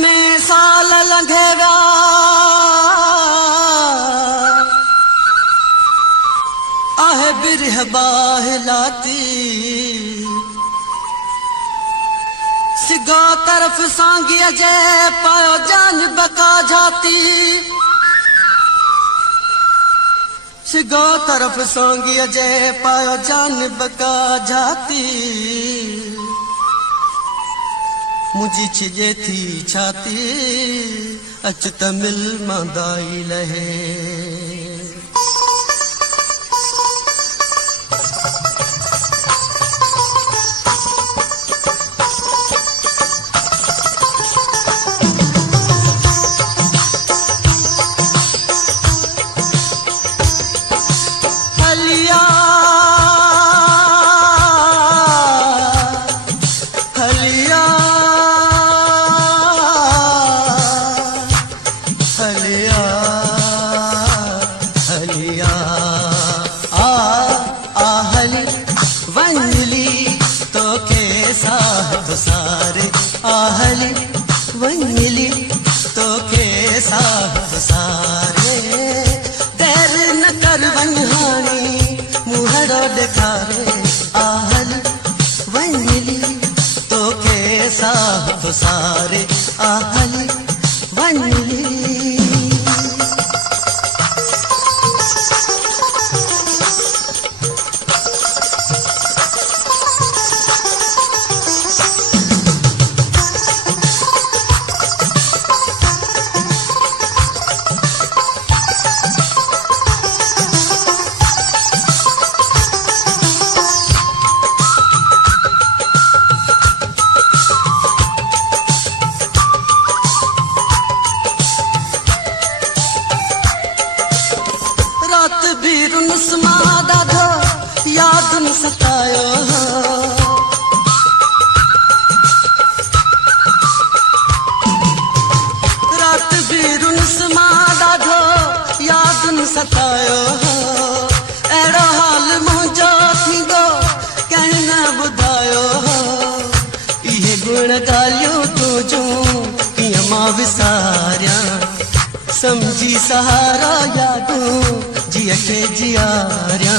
में साल लंघे विया आहे बिरह बाहलाती सिगो तरफ सांगिया जे पायो जान बका जाती सिगो तरफ सांगिया जे पायो जान बका जाती मुझी छिजे थी छाती अच तमिल मांदाई लहे सारे आहली वंगली तो के साथ सारे देर न कर वंहानी मुहरो दिखारे आहली वंगली तो के साथ सारे आहली वंगली रात बीरुन समादा धो याद न सतायो रात बीरुन समादा धो याद न सतायो एड़ो हाल मुझो थींदो कहना बुधायो इहे गुण गालियो तुझूं कियां मां विसारिया समझी सहारा यादूं जिया के जियारिया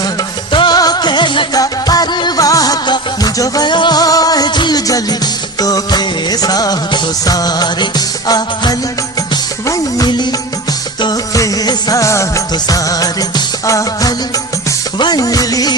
तो के नका परवाह का मुझो वयो है जीव जली तो के साह तो सारे आहली वंगली तो के साह तो सारे आहली वंगली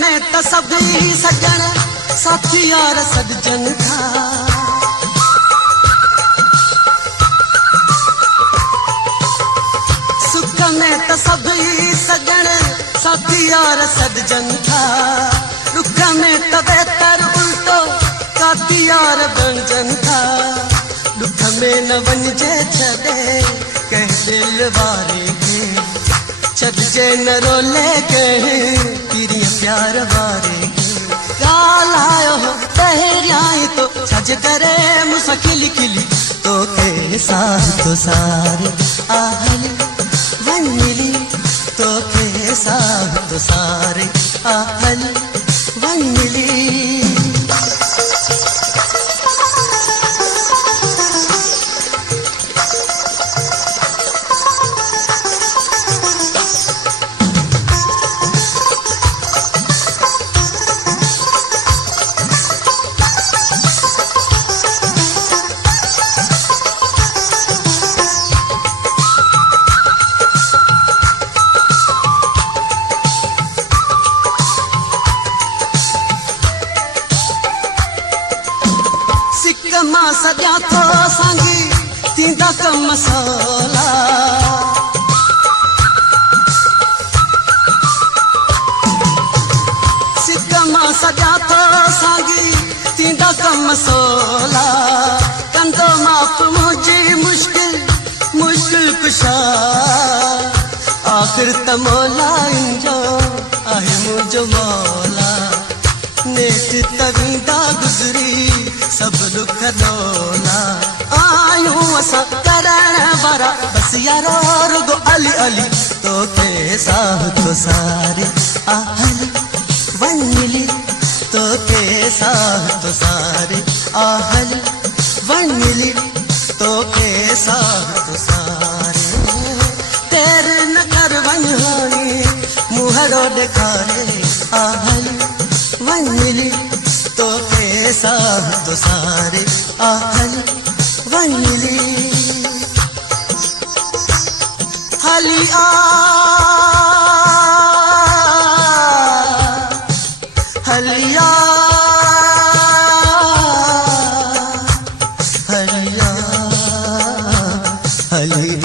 में त सभी सजन साथी यार सजन था सुख में त सभी सजन साथी यार सजन था दुख में त बेहतर उल्टो काती यार बंजन था दुख में न वंजे छदे कह दिल वारे के छदजे न रोले के तेरी प्यार वारे गालायो तहरियाई तो छज करे मुसा खिली खिली तो के साथ तो सारे आहली वंगली तो के साथ तो सारे आहली वंगली मां सॼा थो सांगी थींदा कम सोला सिक मां सॼा थो सांगी थींदा कम कम सोला कंदो माफ़ मुझी मुश्किल मुश्किल कुशा आखिर त मौला इंजो आहे मुझो मौला नेठ तविंदा गुज़री सब दुख दोला आयूं असां करण वारा बस यारो रुगो अली अली तो के साह तो सारे आहली वंजली तो के साह तो सारे आहली वंजली तो के साह तो सारे तेर न कर वंजोनी मुहरो दिखारे आहली वंजली तो के साह तो सारे आहली वंजली हली आ हलिया हलिया हलिया